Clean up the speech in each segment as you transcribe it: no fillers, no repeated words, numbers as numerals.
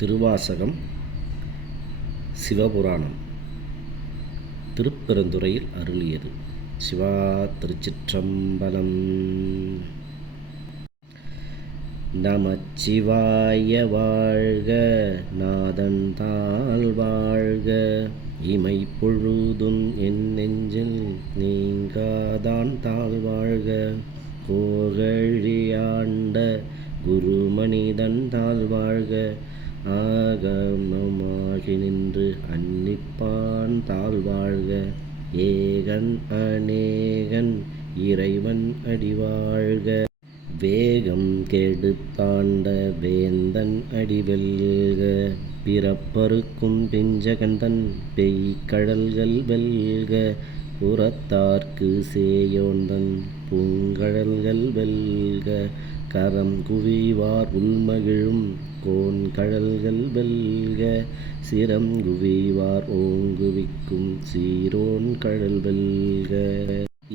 திருவாசகம் சிவபுராணம் திருப்பெருந்துறையில் அருளியது. சிவா திருச்சிற்றம்பலம். நமச்சிவாய வாழ்க, நாதன் தாள் வாழ்க, இமை பொழுதும் என் நெஞ்சில் நீங்காதான் தாழ் வாழ்க, கோகழியாண்ட குருமனிதன் தாழ் வாழ்க, ஆகமமாகி நின்று அன்னிப்பான் தாழ் வாழ்க, ஏகன் அநேகன் இறைவன் அடிவாழ்க, வேகம் கெடுத்தாண்ட வேந்தன் அடிவெல்க, பிறப்பறுக்கும் பிஞ்சகந்தன் பெய்கடல்கள் வெல்க, புறத்தார்க்கு சேயோந்தன் பூங்கடல்கள் வெல்க, கரம் குவிவார் உள்மகிழும் கோன்கடல்கள் வெல்க, சிரம் குவிவார் ஓங்குவிக்கும் சீரோன் கடல் வெல்க.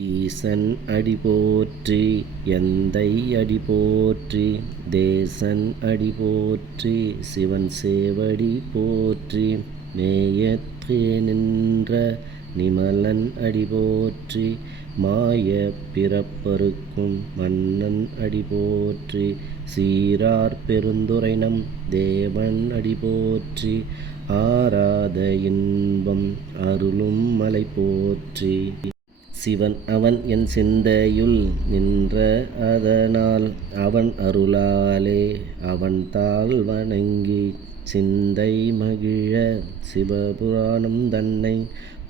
ஈசன் அடி போற்றி, எந்தை அடி போற்றி, தேசன் அடி போற்றி, சிவன் சேவடி போற்றி, மேயத்தே நின்ற நிமலன் அடி போற்றி, மாய பிறப்பறுக்கும் மன்னன் அடி போற்றி, சீரார் பெருந்துரைநம் தேவன் அடி போற்றி, ஆராத இன்பம் அருளும் மலை போற்றி. சிவன் அவன் என் சிந்தையுள் நின்ற அதனால், அவன் அருளாலே அவன் தாள் வணங்கி, சிந்தை மகிழ சிவபுராணம் தன்னை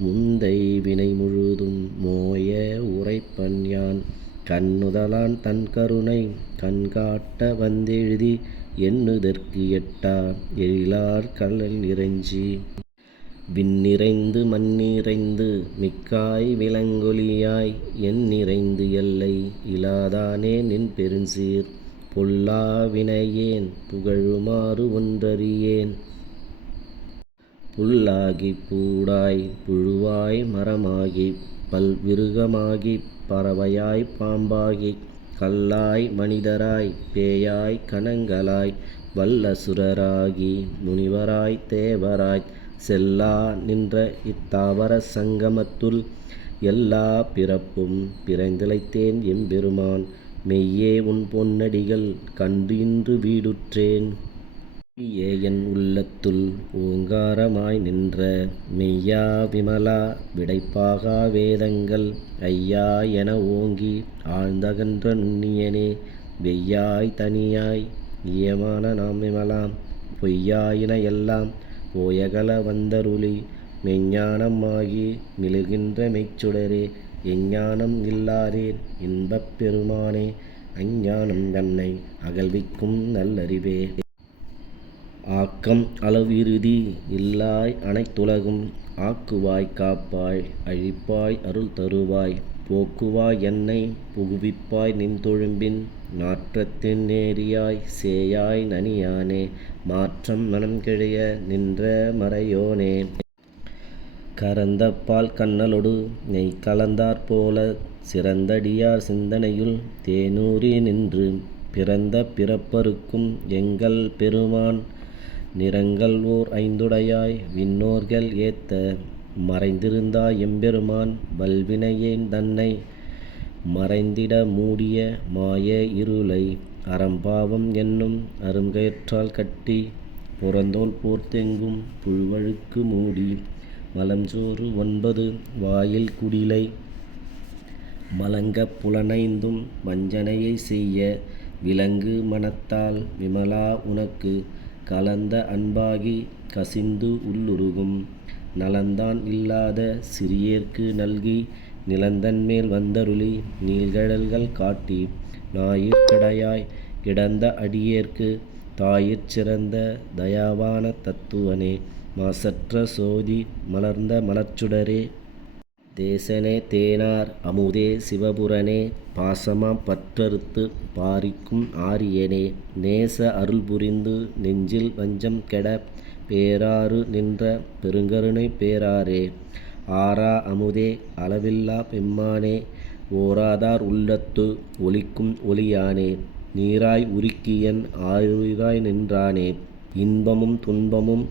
முந்தை வினை முழுதும் மோய உரைப்பன் யான், கண்ணுதலான் தன் கருணை கண்காட்ட வந்தெழுதி, எண்ணுதற்கு எட்டா எழிலார் கடல் இறைஞ்சி, விண்ணிறைந்து மண்ணிறைந்து மிக்காய் விளங்கொளியாய், எண்ணிறைந்து எல்லை இலாதானே நின் பெருஞ்சீர், பொல்லா வினையேன் புகழுமாறு ஒன்றறியேன், புல்லாகிப் பூடாய் புழுவாய் மரமாகி, பல்விருகமாகி பறவையாய் பாம்பாகி, கல்லாய் மனிதராய் பேயாய் கணங்களாய், வல்லசுரராகி முனிவராய் தேவராய், செல்லா நின்ற இத்தாவர சங்கமத்துள், எல்லா பிறப்பும் பிறந்திழைத்தேன் எம்பெருமான், மெய்யே உன் பொன்னடிகள் கண்டு இன்று வீடுற்றேன், மெய்யே என் உள்ளத்துள் ஓங்காரமாய் நின்ற மெய்யா விமலா விடைப்பாகா வேதங்கள், ஐயா என ஓங்கி ஆழ்ந்தகன்ற நுண்ணியனே, வெய்யாய் தனியாய் நியமான நாம் விமலாம், பொய்யாயின எல்லாம் போயகல வந்தருளி, மெஞ்ஞானம் ஆகி மிளிர்கின்ற மெய்ச்சுடரே, எஞ்ஞானம் இல்லாதேன் இன்பப் பெருமானே, அஞ்ஞானம் தன்னை அகல்விக்கும் நல்லறிவே. ஆக்கம் அளவிறுதி இல்லாய் அனைத்துலகும், ஆக்குவாய் காப்பாய் அழிப்பாய் அருள் தருவாய், போக்குவாய் என்னை புகுவிப்பாய் நின் தொழும்பின், நாற்றத்தின் நேரியாய் சேயாய் நனியானே, மாற்றம் மனம் கிழைய நின்ற மறையோனே, கரந்த பால் கண்ணலொடு நெய் கலந்தாற் போல, சிறந்தடியார் சிந்தனையுள் தேனூறி நின்று, பிறந்த பிறப்பறுக்கும் எங்கள் பெருமான், நிறங்கள் ஓர் ஐந்துடையாய் விண்ணோர்கள் ஏத்த, மறைந்திருந்தாய் எம்பெருமான் வல்வினையேன் தன்னை, மறைந்திட மூடிய மாய இருளை, அறம்பாவம் என்னும் அருங்கயிற்றால் கட்டி, புறந்தோல் போர்த்தெங்கும் புழுவழுக்கு மூடி, மலஞ்சோறு 9 வாயில் குடிலை, மலங்கப் புலனைந்தும் வஞ்சனையை செய்ய, விலங்கு மனத்தால் விமலா உனக்கு கலந்த அன்பாகி கசிந்து உள்ளுருகும், நலந்தான் இல்லாத சிறியேற்கு நல்கி, நிலந்தன்மேல் வந்தருளி நீள்கடல்கள் காட்டி, ஞாயிற்கடையாய் கிடந்த அடியேற்கு தாயிற் சிறந்த தயாவான தத்துவனே, மாசற்ற சோதி மலர்ந்த மலர்ச்சுடரே, தேசனே தேனார் அமுதே சிவபுரனே, பாசமாம் பற்றறுத்து பாரிக்கும் ஆரியனே, நேச அருள் புரிந்து நெஞ்சில் வஞ்சம் கெட, பேராறு நின்ற பெருங்கருணை பேராரே, ஆரா அமுதே அளவில்லா பெம்மானே, ஓராதார் உள்ளத்து ஒளிக்கும் ஒளியானே, நீராய் உருக்கியன் ஆருயிராய் நின்றானே, இன்பமும் துன்பமும்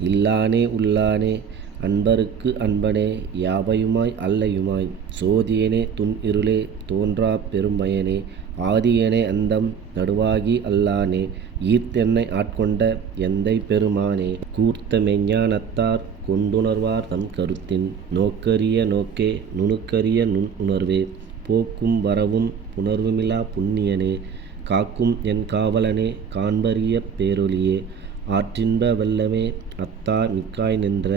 இல்லானே உள்ளானே அன்பருக்கு அன்பனே யாவையுமாய் அல்லையுமாய் சோதியனே துன் இருளே தோன்றாப் பெரும்பயனே ஆதியனே அந்தம் நடுவாகி அல்லானே ஈர்த்தென்னை ஆட்கொண்ட எந்தை பெருமானே கூர்த்த மெஞ்ஞானத்தார் கொண்டுணர்வார் தம் கருத்தின் நோக்கரிய நோக்கே நுணுக்கரிய நுண் உணர்வே போக்கும் வரவும் புணர்வுமிலா புண்ணியனே காக்கும் என் காவலனே காண்பரிய பேரொளியே ஆற்றின்ப வெள்ளமே அத்தா மிக்காய் நின்ற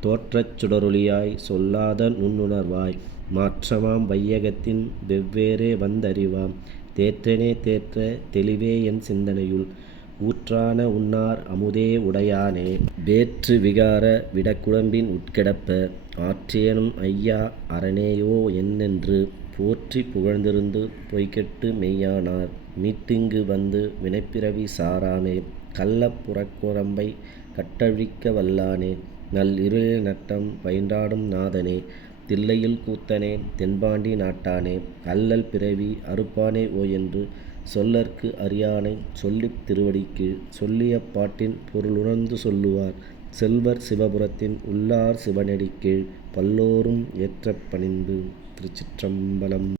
தோற்றச் சுடரொளியாய் சொல்லாத நுண்ணுணர்வாய் மாற்றமாம் வையகத்தின் வெவ்வேறே வந்தறிவாம் தேற்றனே தேற்ற தெளிவே என் சிந்தனையுள் ஊற்றான உன்னார் அமுதே உடையானே வேற்று விகார விடக்குழம்பின் உட்கிடப்ப ஆற்றேனும் ஐயா அரணேயோ என்னென்று போற்றி புகழ்ந்திருந்து பொய்கெட்டு மெய்யானார் மீட்டிங்கு வந்து வினைப்பிறவி சாராமே கள்ளப் புறக்குரம்பை கட்டழிக்க வல்லானே நல் இருளில் நட்டம் பயின்றாடும் நாதனே தில்லையில் கூத்தனே தென்பாண்டி நாட்டானே அல்லல் பிறவி அறுப்பானே ஓ என்று சொல்லற்கு அறியானை சொல்லித் திருவடிக்கு சொல்லிய பாட்டின் பொருளுணர்ந்து சொல்லுவார் செல்வர் சிவபுரத்தின் உள்ளார் சிவனடிக்கீழ் பல்லோரும் ஏற்றப் பணிந்து. திருச்சிற்றம்பலம்.